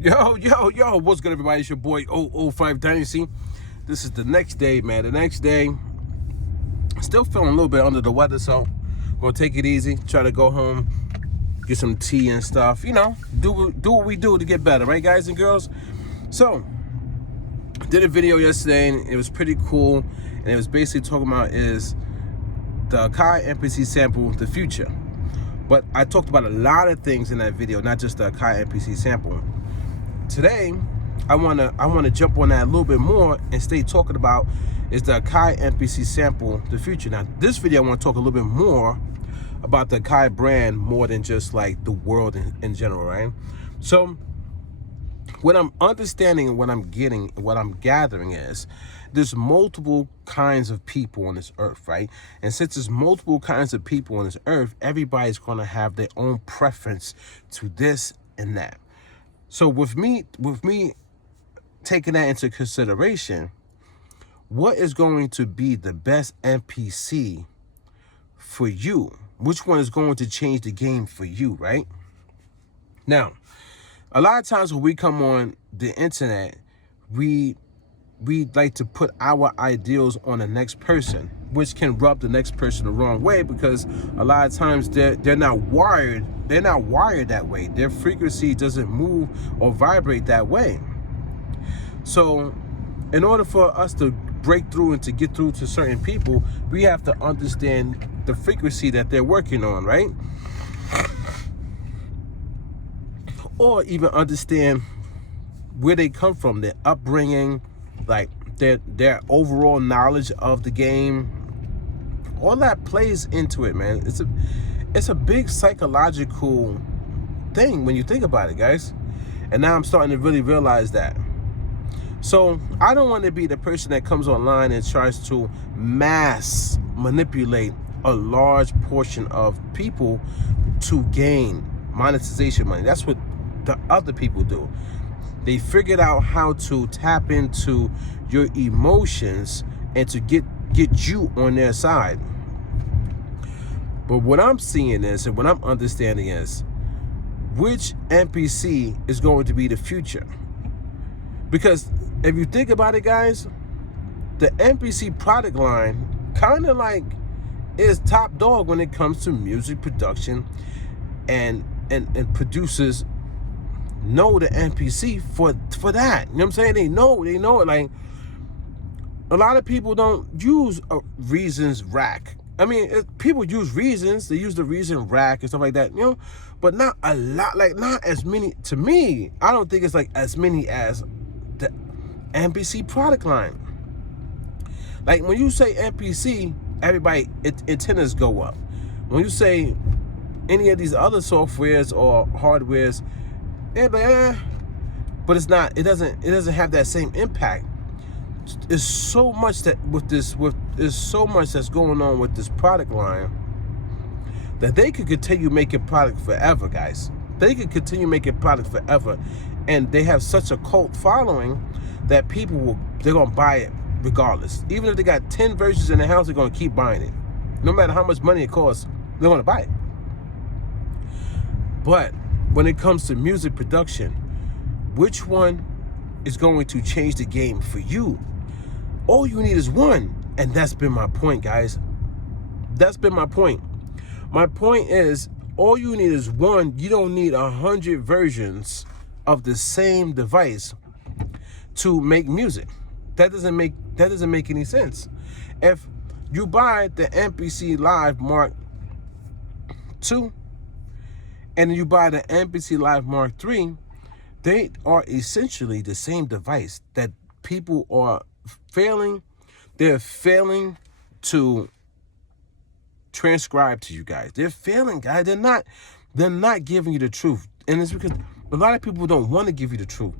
Yo, what's good, everybody? It's your boy 005 Dynasty. This is the next day, man. The next day, still feeling a little bit under the weather, so gonna take it easy. Try to go home, get some tea and stuff. You know, do what we do to get better, right, guys and girls? So, did a video yesterday, and it was pretty cool. And it was basically talking about is the Akai MPC Sample, the future. But I talked about a lot of things in that video, not just the Akai MPC Sample. Today, I wanna jump on that a little bit more and stay talking about is the Akai MPC Sample the future. Now, this video I want to talk a little bit more about the Akai brand more than just like the world in general, right? So, what I'm understanding and what I'm getting, what I'm gathering is there's multiple kinds of people on this earth, right? And since there's multiple kinds of people on this earth, everybody's going to have their own preference to this and that. So with me taking that into consideration, what is going to be the best MPC for you? Which one is going to change the game for you, right? Now, a lot of times when we come on the internet, we like to put our ideals on the next person, which can rub the next person the wrong way, because a lot of times they're not wired that way. Their frequency doesn't move or vibrate that way. So in order for us to break through and to get through to certain people, we have to understand the frequency that they're working on, right? Or even understand where they come from, their upbringing, like their overall knowledge of the game. All that plays into it, man. It's a big psychological thing when you think about it, guys. And now I'm starting to really realize that. So I don't want to be the person that comes online and tries to mass manipulate a large portion of people to gain monetization money. That's what the other people do. They figured out how to tap into your emotions and to get you on their side. But what I'm seeing is, and what I'm understanding is, which MPC is going to be the future? Because if you think about it, guys, the MPC product line kind of like is top dog when it comes to music production, and producers know the MPC for that. You know what I'm saying? They know it. Like, a lot of people don't use a Reasons rack. I mean, people use Reasons. They use the Reason rack and stuff like that, you know, but not a lot. Like, not as many. To me, I don't think it's like as many as the MPC product line. Like, when you say MPC, everybody antennas go up. When you say any of these other softwares or hardwares, but it's not. It doesn't have that same impact. There's so much there's so much that's going on with this product line that they could continue making product forever, guys. They could continue making product forever, and they have such a cult following that they're gonna buy it regardless. Even if they got 10 versions in the house, they're gonna keep buying it, no matter how much money it costs. They're gonna buy it. But when it comes to music production, which one is going to change the game for you? All you need is one. And that's been my point, guys. That's been my point. My point is, all you need is one. You don't need 100 versions of the same device to make music. That doesn't make any sense. If you buy the MPC Live Mark II and you buy the MPC Live Mark III, they are essentially the same device that people are failing. They're failing to transcribe to you guys. They're failing, guys. They're not giving you the truth. And it's because a lot of people don't want to give you the truth.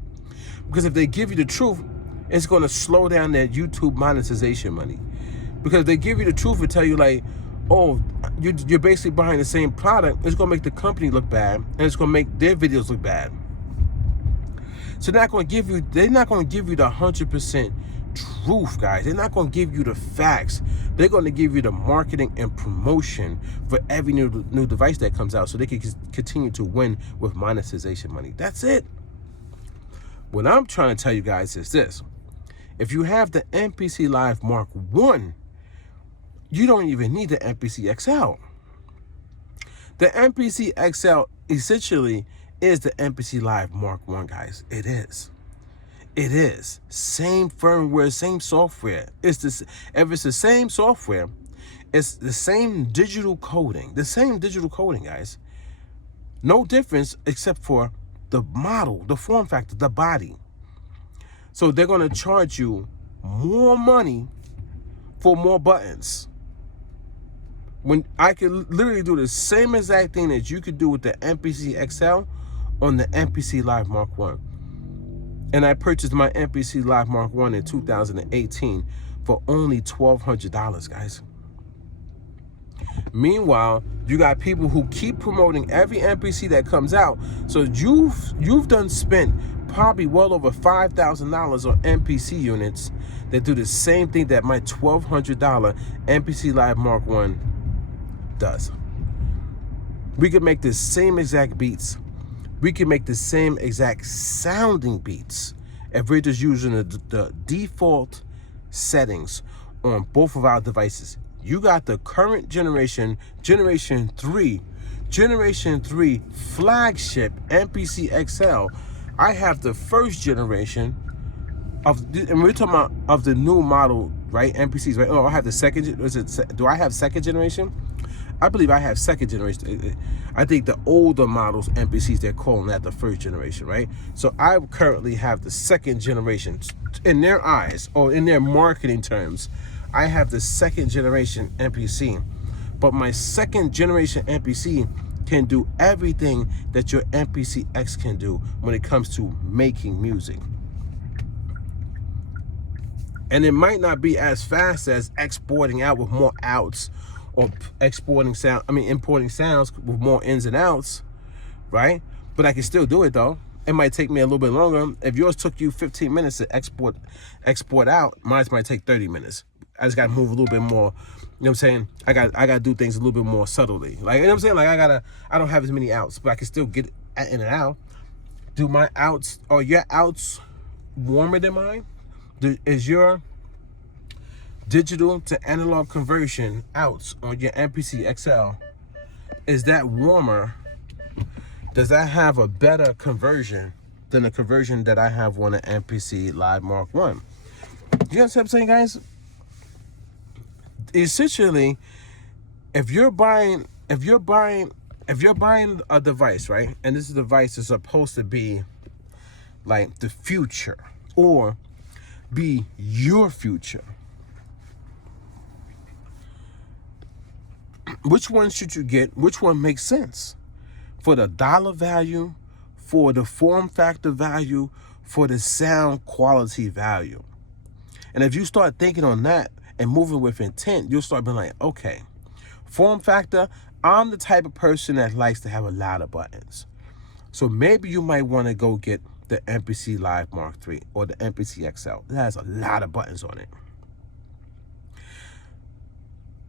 Because if they give you the truth, it's going to slow down their YouTube monetization money. Because if they give you the truth and tell you like, oh, you're basically buying the same product, it's going to make the company look bad, and it's going to make their videos look bad. So they're not going to give you the 100% truth, guys. They're not going to give you the facts. They're going to give you the marketing and promotion for every new device that comes out, so they can continue to win with monetization money. That's it. What I'm trying to tell you guys is this. If you have the MPC Live Mark 1, you don't even need the MPC XL. The MPC XL essentially is the MPC Live Mark 1, guys. It is. It is. Same firmware, same software. If it's the same software, it's the same digital coding. The same digital coding, guys. No difference except for the model, the form factor, the body. So they're going to charge you more money for more buttons. When I could literally do the same exact thing that you could do with the MPC XL on the MPC Live Mark 1. And I purchased my MPC Live Mark 1 in 2018 for only $1,200, guys. Meanwhile, you got people who keep promoting every MPC that comes out. So you've done spent probably well over $5,000 on MPC units that do the same thing that my $1,200 MPC Live Mark 1 does. We could make the same exact beats. We can make the same exact sounding beats if we're just using the default settings on both of our devices. You got the current generation 3 flagship MPC XL. I have the first generation and we're talking about of the new model, right? MPCs, right? Oh, I have the second. Do I have second generation? I believe I have second generation. I think the older models, MPCs, they're calling that the first generation, right? So I currently have the second generation. In their eyes, or in their marketing terms, I have the second generation MPC. But my second generation MPC can do everything that your MPC X can do when it comes to making music. And it might not be as fast as exporting out with more outs, or importing sounds with more ins and outs, right? But I can still do it though. It might take me a little bit longer. If yours took you 15 minutes to export out, mine might take 30 minutes. I just gotta move a little bit more. You know what I'm saying? I gotta do things a little bit more subtly. Like, you know what I'm saying? Like I don't have as many outs, but I can still get in and out. Do my outs, or your outs warmer than mine? Is your digital to analog conversion outs on your MPC XL, is that warmer? Does that have a better conversion than the conversion that I have on the MPC Live Mark 1? You know what I'm saying, guys? Essentially, if you're buying a device, right? And this device is supposed to be like the future, or be your future. Which one should you get? Which one makes sense? For the dollar value, for the form factor value, for the sound quality value. And if you start thinking on that and moving with intent, you'll start being like, okay, form factor, I'm the type of person that likes to have a lot of buttons. So maybe you might want to go get the MPC Live Mark III or the MPC XL. It has a lot of buttons on it.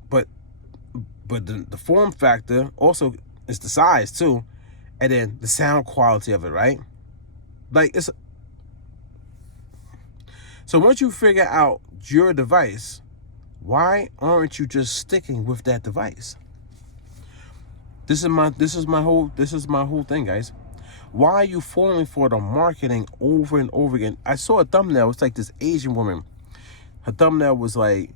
But the form factor also is the size too, and then the sound quality of it, right? Like so once you figure out your device, why aren't you just sticking with that device? This is my whole thing, guys. Why are you falling for the marketing over and over again? I saw a thumbnail. It's like this Asian woman. Her thumbnail was like,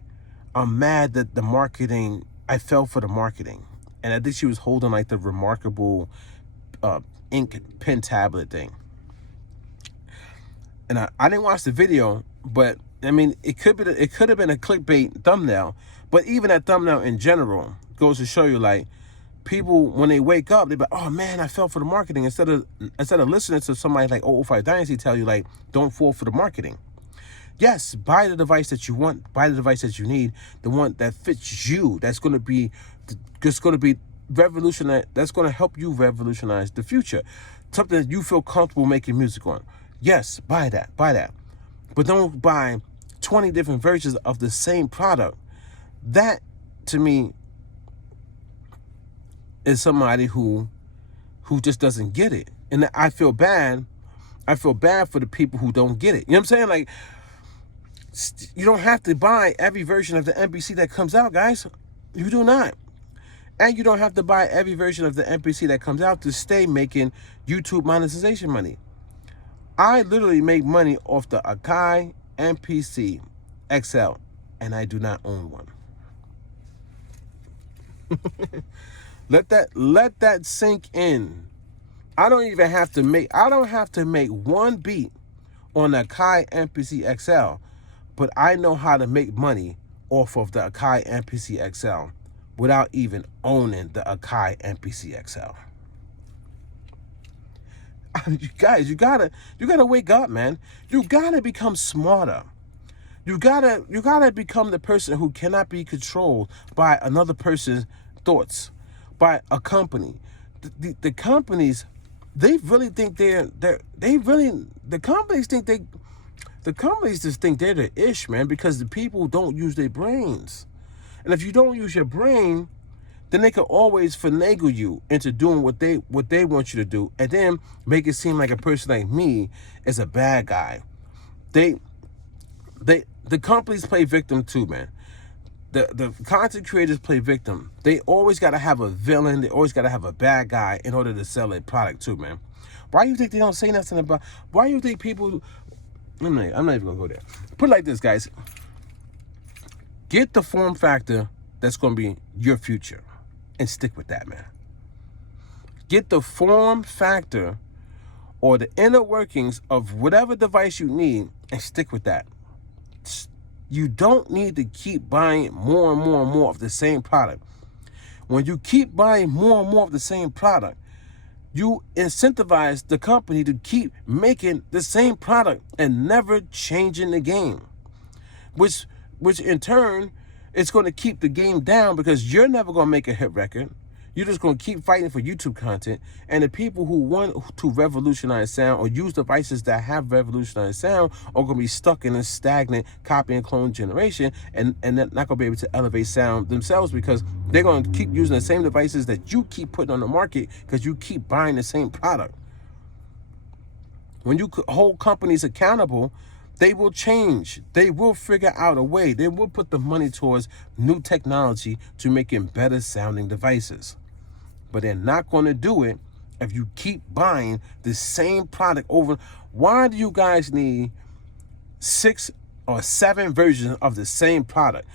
I'm mad that the marketing, I fell for the marketing. And I think she was holding like the remarkable ink pen tablet thing. And I didn't watch the video, but I mean, it could have been a clickbait thumbnail. But even that thumbnail in general goes to show you, like, people, when they wake up, they're like, oh man, I fell for the marketing. Instead of listening to somebody like 005 Dynasty tell you, like, don't fall for the marketing. Yes, buy the device that you want, buy the device that you need, the one that fits you, that's going to be revolutionary, that's going to help you revolutionize the future. Something that you feel comfortable making music on. Yes, buy that. But don't buy 20 different versions of the same product. That, to me, is somebody who just doesn't get it. And I feel bad I feel bad for the people who don't get it. You know what I'm saying? Like, you don't have to buy every version of the MPC that comes out, guys. You do not. And you don't have to buy every version of the MPC that comes out to stay making YouTube monetization money. I literally make money off the Akai MPC XL, and I do not own one. Let that sink in. I don't have to make one beat on the Akai MPC XL, but I know how to make money off of the Akai MPC XL without even owning the Akai MPC XL. You guys, you gotta wake up, man. You gotta become smarter. You gotta become the person who cannot be controlled by another person's thoughts, by a company. The companies, they really think the companies just think they're the ish, man, because the people don't use their brains. And if you don't use your brain, then they can always finagle you into doing what they want you to do, and then make it seem like a person like me is a bad guy. The companies play victim too, man. The content creators play victim. They always got to have a villain. They always got to have a bad guy in order to sell a product too, man. Why do you think they don't say nothing about? Why do you think people? I'm not even gonna go there. Put it like this, guys. Get the form factor that's gonna be your future, and stick with that, man. Get the form factor or the inner workings of whatever device you need, and stick with that. You don't need to keep buying more and more and more of the same product. When you keep buying more and more of the same product, you incentivize the company to keep making the same product and never changing the game, which in turn, it's going to keep the game down, because you're never going to make a hit record. You're just going to keep fighting for YouTube content. And the people who want to revolutionize sound or use devices that have revolutionized sound are going to be stuck in a stagnant copy and clone generation, and they're not going to be able to elevate sound themselves, because they're going to keep using the same devices that you keep putting on the market because you keep buying the same product. When you hold companies accountable, they will change. They will figure out a way. They will put the money towards new technology to making better sounding devices. But they're not going to do it if you keep buying the same product over. Why do you guys need 6 or 7 versions of the same product?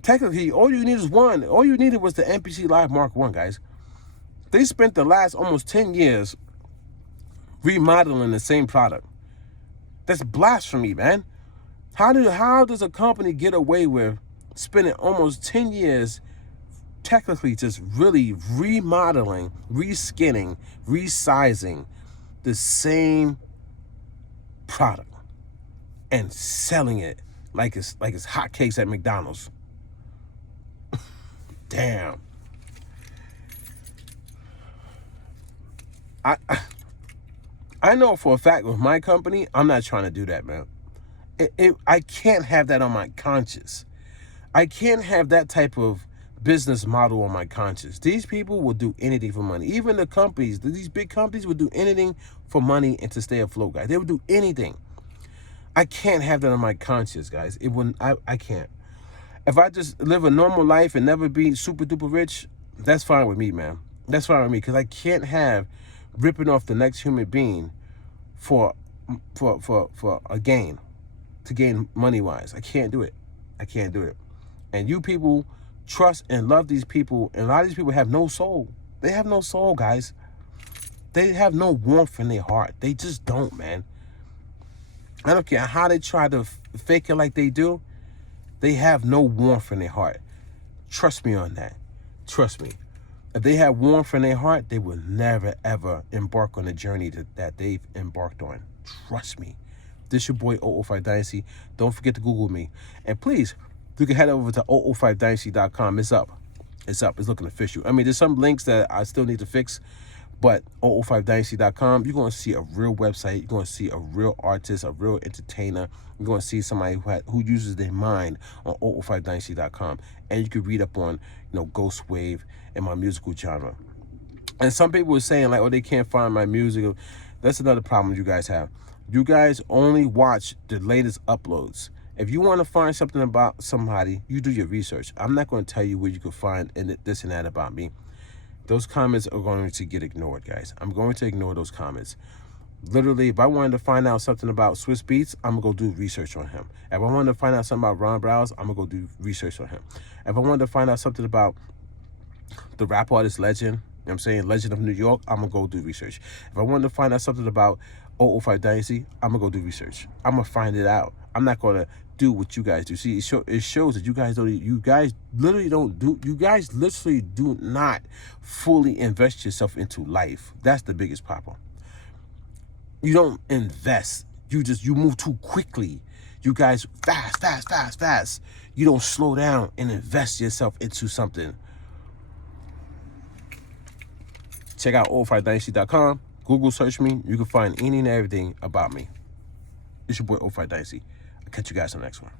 Technically, all you need is one. All you needed was the MPC Live Mark 1, guys. They spent the last almost 10 years remodeling the same product. That's blasphemy, man. How does a company get away with spending almost 10 years technically just really remodeling, reskinning, resizing the same product and selling it like it's hotcakes at McDonald's? Damn. I know for a fact with my company, I'm not trying to do that, man. I can't have that on my conscience. I can't have that type of business model on my conscience. These people will do anything for money. Even the companies, these big companies will do anything for money and to stay afloat, guys. They will do anything. I can't have that on my conscience, guys. It wouldn't. I can't. If I just live a normal life and never be super duper rich, that's fine with me, man. That's fine with me, because I can't have ripping off the next human being for a gain, to gain money wise. I can't do it. I can't do it. And you people trust and love these people, and a lot of these people have no soul. They have no soul, guys. They have no warmth in their heart. They just don't, man. I don't care how they try to fake it like they do. They have no warmth in their heart. Trust me on that. Trust me. If they had warmth in their heart, they would never, ever embark on the journey that they've embarked on. Trust me. This your boy, 005 Dynasty. Don't forget to Google me. And please, you can head over to 005dynasty.com. It's up. It's up. It's looking official. I mean, there's some links that I still need to fix, but 005dynasty.com, you're going to see a real website. You're going to see a real artist, a real entertainer. You're going to see somebody who uses their mind on 005dynasty.com. And you can read up on, Ghost Wav and my musical genre. And some people were saying, like, oh, they can't find my music. That's another problem you guys have. You guys only watch the latest uploads. If you want to find something about somebody, you do your research. I'm not going to tell you where you can find this and that about me. Those comments are going to get ignored, guys. I'm going to ignore those comments. Literally, if I wanted to find out something about Swiss Beats, I'm going to go do research on him. If I wanted to find out something about Ron Browse, I'm going to go do research on him. If I wanted to find out something about the rap artist Legend, you know what I'm saying, Legend of New York, I'm going to go do research. If I wanted to find out something about 005 Dynasty, I'm going to go do research. I'm going to find it out. I'm not going to do what you guys do. See, it shows that you guys literally do not fully invest yourself into life. That's the biggest problem. You don't invest. You move too quickly. You guys fast. You don't slow down and invest yourself into something. Check out 05dynasty.com. Google search me. You can find any and everything about me. It's your boy 05 Dynasty. I'll catch you guys on the next one.